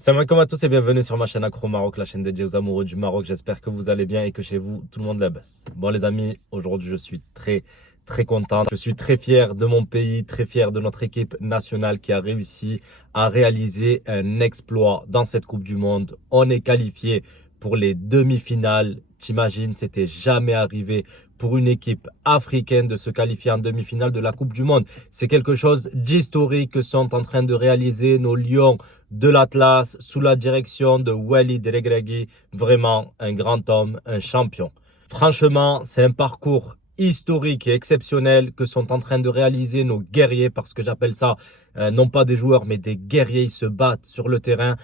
Salam alaikum à tous et bienvenue sur ma chaîne Accro Maroc, la chaîne dédiée aux amoureux du Maroc. J'espère que vous allez bien et que chez vous, tout le monde la baisse. Bon les amis, aujourd'hui je suis très content. Je suis très fier de mon pays, très fier de notre équipe nationale qui a réussi à réaliser un exploit dans cette Coupe du Monde. On est qualifié pour les demi-finales. T'imagines, c'était jamais arrivé pour une équipe africaine de se qualifier en demi-finale de la Coupe du Monde. C'est quelque chose d'historique que sont en train de réaliser nos Lions de l'Atlas sous la direction de Walid Regragui. Vraiment un grand homme, un champion. Franchement, c'est un parcours historique et exceptionnel que sont en train de réaliser nos guerriers, parce que j'appelle ça non pas des joueurs mais des guerriers. Ils se battent sur le terrain.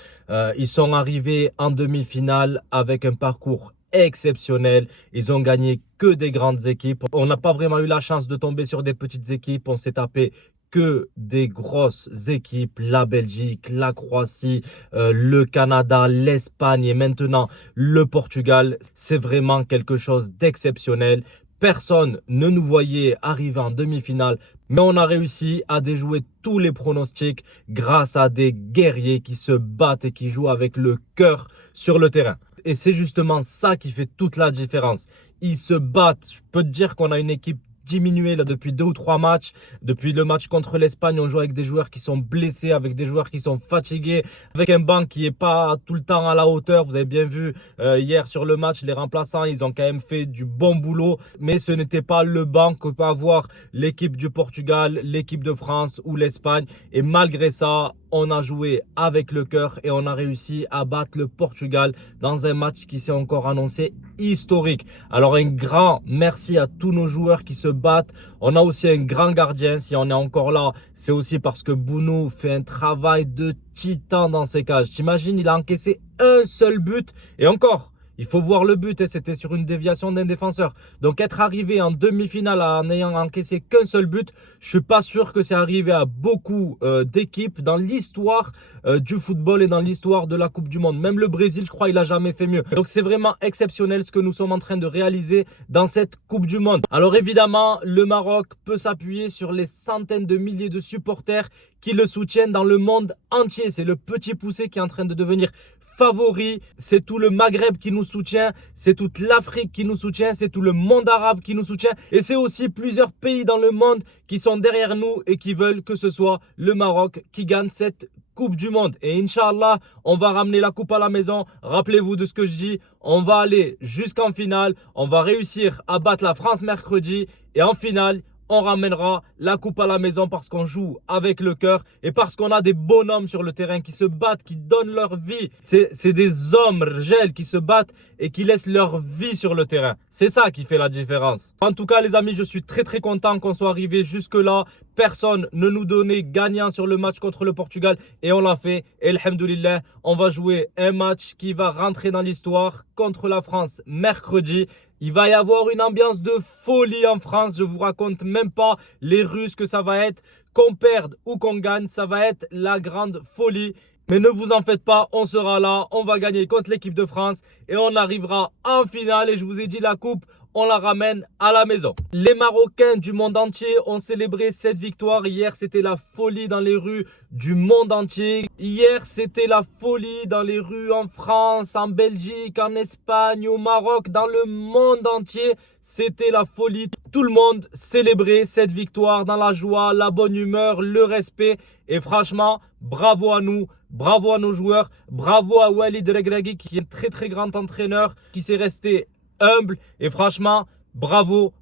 Ils sont arrivés en demi-finale avec un parcours exceptionnel. Ils ont gagné que des grandes équipes. On n'a pas vraiment eu la chance de tomber sur des petites équipes. On s'est tapé que des grosses équipes, la Belgique, la Croatie, le Canada, l'Espagne et maintenant le Portugal. C'est vraiment quelque chose d'exceptionnel. Personne ne nous voyait arriver en demi-finale, mais on a réussi à déjouer tous les pronostics grâce à des guerriers qui se battent et qui jouent avec le cœur sur le terrain. Et c'est justement ça qui fait toute la différence. Ils se battent. Je peux te dire qu'on a une équipe diminué là depuis 2 ou 3 matchs. Depuis le match contre l'Espagne, on joue avec des joueurs qui sont blessés, avec des joueurs qui sont fatigués, avec un banc qui est pas tout le temps à la hauteur. Vous avez bien vu hier sur le match, les remplaçants, ils ont quand même fait du bon boulot, mais ce n'était pas le banc que peut avoir l'équipe du Portugal, l'équipe de France ou l'Espagne. Et malgré ça, on a joué avec le cœur et on a réussi à battre le Portugal dans un match qui s'est encore annoncé historique. Alors un grand merci à tous nos joueurs qui se battent. On a aussi un grand gardien. Si on est encore là, c'est aussi parce que Bounou fait un travail de titan dans ses cages. T'imagines, il a encaissé un seul but et encore. Il faut voir le but, c'était sur une déviation d'un défenseur. Donc être arrivé en demi-finale en n'ayant encaissé qu'un seul but, je suis pas sûr que c'est arrivé à beaucoup d'équipes dans l'histoire du football et dans l'histoire de la Coupe du Monde. Même le Brésil, je crois, il a jamais fait mieux. Donc c'est vraiment exceptionnel ce que nous sommes en train de réaliser dans cette Coupe du Monde. Alors évidemment, le Maroc peut s'appuyer sur les centaines de milliers de supporters qui le soutiennent dans le monde entier. C'est le petit poussé qui est en train de devenir favori. C'est tout le Maghreb qui nous soutient, c'est toute l'Afrique qui nous soutient, c'est tout le monde arabe qui nous soutient et c'est aussi plusieurs pays dans le monde qui sont derrière nous et qui veulent que ce soit le Maroc qui gagne cette Coupe du Monde. Et Inch'Allah, on va ramener la coupe à la maison. Rappelez-vous de ce que je dis, on va aller jusqu'en finale, on va réussir à battre la France mercredi et en finale, on ramènera la coupe à la maison parce qu'on joue avec le cœur et parce qu'on a des bonhommes sur le terrain qui se battent, qui donnent leur vie. C'est des hommes, Rgel, qui se battent et qui laissent leur vie sur le terrain. C'est ça qui fait la différence. En tout cas, les amis, je suis très content qu'on soit arrivé jusque-là. Personne ne nous donnait gagnant sur le match contre le Portugal et on l'a fait. Et alhamdoulilah, on va jouer un match qui va rentrer dans l'histoire contre la France mercredi. Il va y avoir une ambiance de folie en France. Je vous raconte même pas les Russes que ça va être. Qu'on perde ou qu'on gagne, ça va être la grande folie. Mais ne vous en faites pas, on sera là, on va gagner contre l'équipe de France et on arrivera en finale. Et je vous ai dit, la coupe, on la ramène à la maison. Les Marocains du monde entier ont célébré cette victoire. Hier, c'était la folie dans les rues du monde entier. Hier, c'était la folie dans les rues en France, en Belgique, en Espagne, au Maroc, dans le monde entier. C'était la folie. Tout le monde célébrait cette victoire dans la joie, la bonne humeur, le respect. Et franchement, bravo à nous, bravo à nos joueurs, bravo à Walid Regragui qui est un très grand entraîneur, qui s'est resté humble et franchement, bravo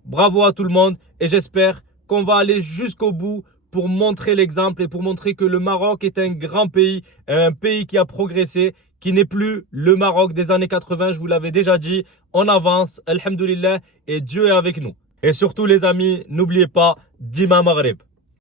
à tout le monde et j'espère qu'on va aller jusqu'au bout pour montrer l'exemple et pour montrer que le Maroc est un grand pays, un pays qui a progressé, qui n'est plus le Maroc des années 80, je vous l'avais déjà dit. On avance, alhamdoulilah, et Dieu est avec nous. Et surtout les amis, n'oubliez pas, Dima Maghreb.